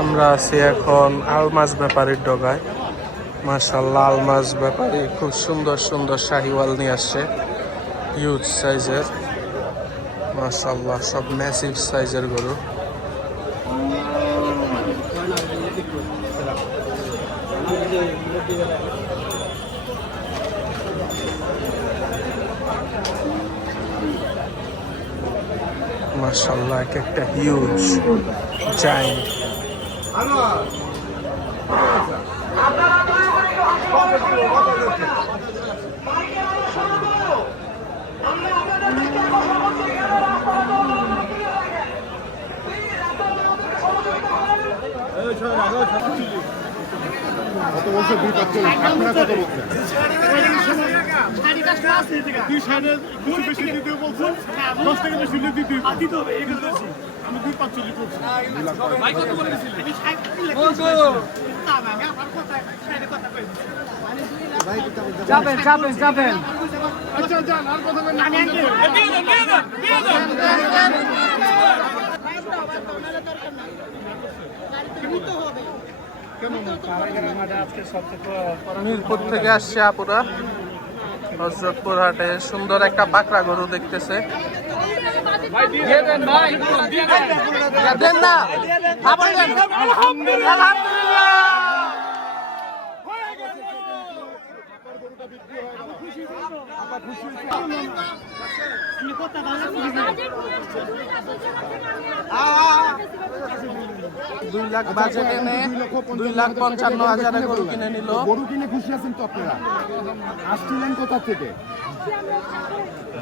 আমরা আছি এখন আলমাজ ব্যাপারীর ডগায়। মাশাআল্লাহ, আলমাজ ব্যাপারী খুব সুন্দর সুন্দর শাহিওয়াল নিয়ে আসছে, হিউজ সাইজের। মাশাআল্লাহ, সব ম্যাসিভ সাইজের গরু। মাশাআল্লাহ, এক একটা হিউজ জায়ান্ট। কত বছর 245 আপনারা কত বলছেন? তুই সাড়ে বেশি দিতে বলছেন, 10 টাকা বেশি দিতে হবে। আমি 245 করছি। যাবেন যাবেন যাবেন। আচ্ছা যান, আর কথা বলেন। মিরপুর থেকে আসছে আপুরা হযরতপুর হাটে। সুন্দর একটা পাকড়া গরু দেখতেছে। দেন না, খাবার দেন। আলহামদুলিল্লাহ। দুই লাখ বাজেট এনে 2,55,000 গরু কিনে নিল। গরু কিনে খুশি আছেন তো আপনারা? আসছিলেন কোথা থেকে?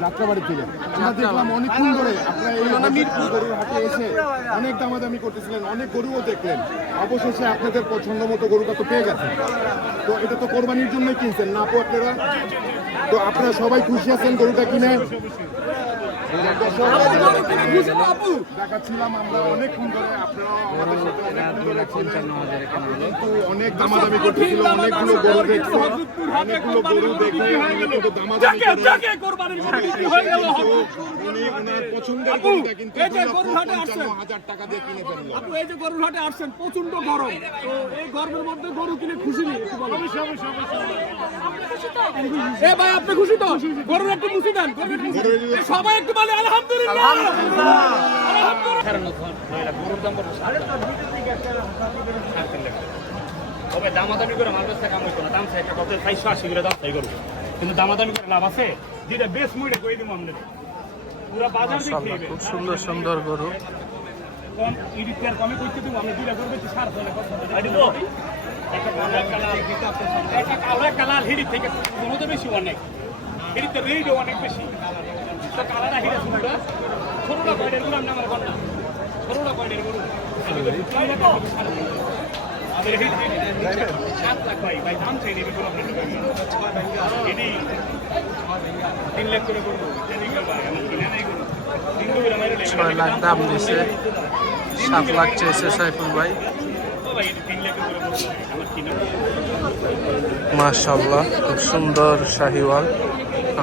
যাত্রাবাড়ি থেকে। আমরা দেখলাম অনেকক্ষণ ধরে আপনারা এই মিরপুর গরুর হাটে এসে অনেক দামাদামি করতেছিলেন, অনেক গরুও দেখলেন। অবশেষে আপনাদের পছন্দ মতো গরুটা তো পেয়ে গেছেন। তো এটা তো কোরবানির জন্যই কিনছেন না আপু আপনারা? তো আপনারা সবাই খুশি আছেন গরুটা কিনে? দেখাচ্ছিলাম আমরা অনেকক্ষণ ধরে, আপনারাও আমাদের সাথে অনেকক্ষণ ধরে ছিলেন। কিন্তু অনেক দামাদামি করতেছিল, অনেকগুলো গরু দেখছে, অনেকগুলো গরু দেখে কিন্তু দামাদামি করে উনি ওনার পছন্দের গরুটা কিন্তু 2,55,000 টাকা দিয়ে কিনে ফেললো। আপনি এই যে গরুর হাটে আসছেন, প্রচন্ড গরম, তো এই গরমের মধ্যে গরু কিনে খুশি নেই? এ ভাই, আপনি খুশি তো? গরুর একটু খুশি দেন, সবাই একটু বলে আলহামদুলিল্লাহ। তবে দামাদামি করে মাল বেচতে কাম হইতো না, দাম চাই 480 করে দাম চাই গরু, কিন্তু দামাদামি করে লাভ আছে? যেটা বেশ মুইটা কই দিমু আপনাদের পুরো বাজার মাশাআল্লাহ, খুব সুন্দর সুন্দর গরু। কম ইডিটার কমে কইতে দিব, আমরা দুইটা করবে তো 60 টাকা কত আইদি তো একটা কালা কালার হিড়ি থেকে মনে বেশি অনেক, হিড়িতে রেটও অনেক বেশি। তো কালারা হিড়ে ছোটটা ছোটটা কয়ডের গরু আমরা আমার কন্যা ছোটটা কয়ডের গরু আমাদের হিড়ি 7 লাখ ভাই দাম চাই নেবে কোনো আপনি এডি 3 লাখ করে গরু জানি কি ভাই আমি কিনা নাই গরু 6 লাখ দাম দিছে, 7 লাখ চাইছে সাইফুল ভাই। মাশাআল্লাহ, খুব সুন্দর শাহিওয়াল।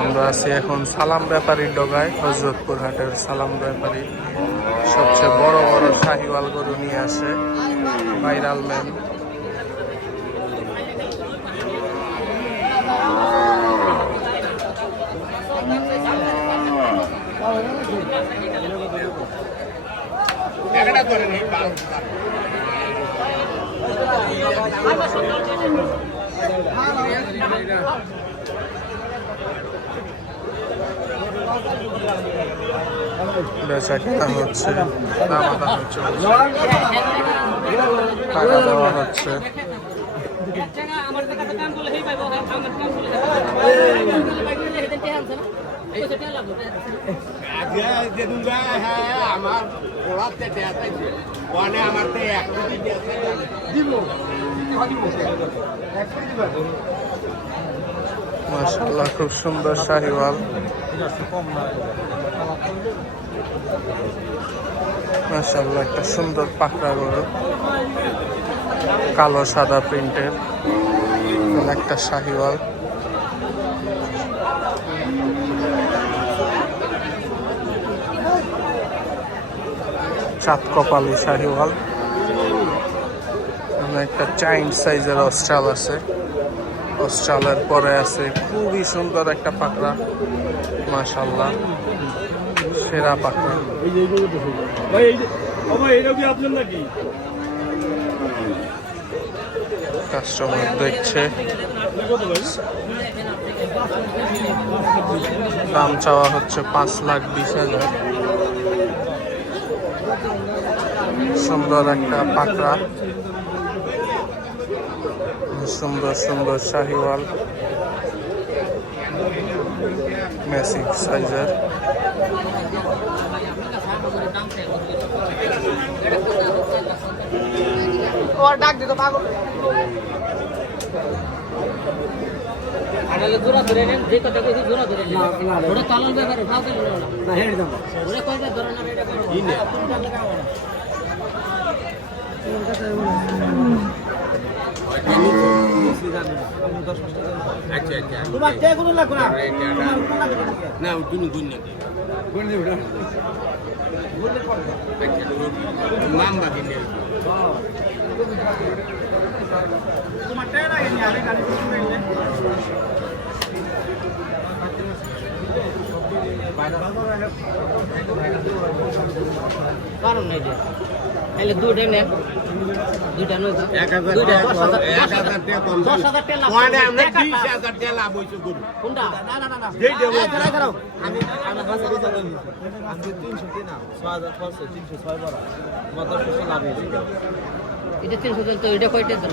আমরা আছি এখন সালাম ব্যাপারীর ডগায়, হযরতপুর হাটের সালাম ব্যাপারী সবচেয়ে বড় বড় শাহিওয়াল গরু নিয়ে আসে, ভাইরাল ম্যান। বেচা কেনা হচ্ছে, দামাদামি চলছে, টাকা দেওয়া হচ্ছে। মাশাআল্লাহ, খুব সুন্দর শাহিওয়াল। মাশাআল্লাহ, একটা সুন্দর পাকড়া গরু, কালো সাদা প্রিন্টের একটা শাহিওয়াল। চাঁদ কপালি শাহিওয়াল। একটা চাইন্ড সাইজের অস্ট্রাল আছে, অস্ট্রালের পরে আছে খুবই সুন্দর একটা পাকড়া, মাশাল্লাহ সেরা পাকড়া। ভাই এই যে এইটা কি আপনার নাকি? কাস্টমার দেখছে, দাম চাওয়া হচ্ছে 5,20,000। সুন্দর একটা পাকড়া, সুন্দর সুন্দর শাহিওয়াল ম্যাসিভ সাইজের। ডাক দিত পাগল আড়ালে জোড়া ধরে নেন, যে কথা কইছি জোড়া ধরে নেন। ওটা চালান ব্যাপারে ভাও দিল না হেড দাও ওরে কইতে ধরে না এটা করো ইনে তোমার কে কোন লাগবে না না তুমি গুণ না গুণ দিও না মামবা দিলে তোমার তে না এনে আরে গাড়ি শুনে এনে কারণ নাই তাহলে দুটো নেন, দুইটা নয় 10,000 টাকা কম 10,000 টাকা ওয়ানে আমরা 20,000 টাকা লাভ হইছে গরু কোনটা না না না যেই দেব আমি হাসে দিতে পারি আজকে 300 না 6,000 খরচ 306 বড় তোমার 10% লাভ হইছে এটা 300 জন তো এটা কয়টা ধরো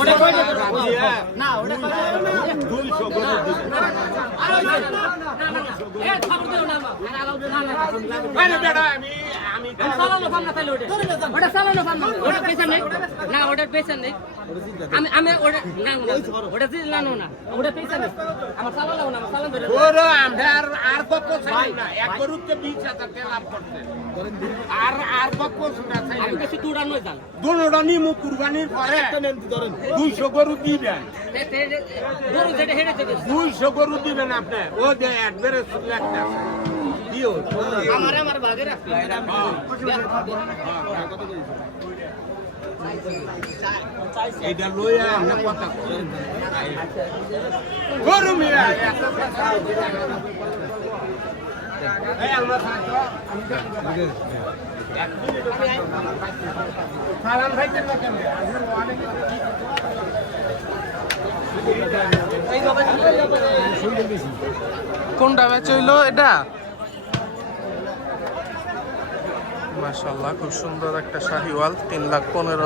ওটা কয়টা ধরো না ওটা 200 গরু দিবে না এ খবর দাও না আরে বেটা আমি চালানো ফাম না তাইলে ওটা চালানো ফাম না ওটা পয়সা নেই না ওটার পয়সা নেই আমি ওটা না ওটা দিলাম না ওটা পয়সা নেই আমার চালানো না আমার চালান ধরে ওরে আমরা আর কত চাই না এক গরুতে 20,000 টাকা লাভ করতে আর কত শুনা চাই আমি কিছু দূরানো যান দোনোটা নিমু কুরবানির পরে একটা নেন ধরেন 200 গরু দিবেন গরু যেটা হেডে থেকে 200 গরু দিবেন আপনি ও যে একবারে একটা দিও আমার ভাগে রাখি এইটা লইয়া আমরা কথা কই গরু মিয়া এই আমরা ছাত্র সালাম ভাইতে না কেন কোনটা ম্যাচ হইলো এটা? মাশাআল্লাহ খুব সুন্দর একটা শাহিওয়াল, 3,15,000।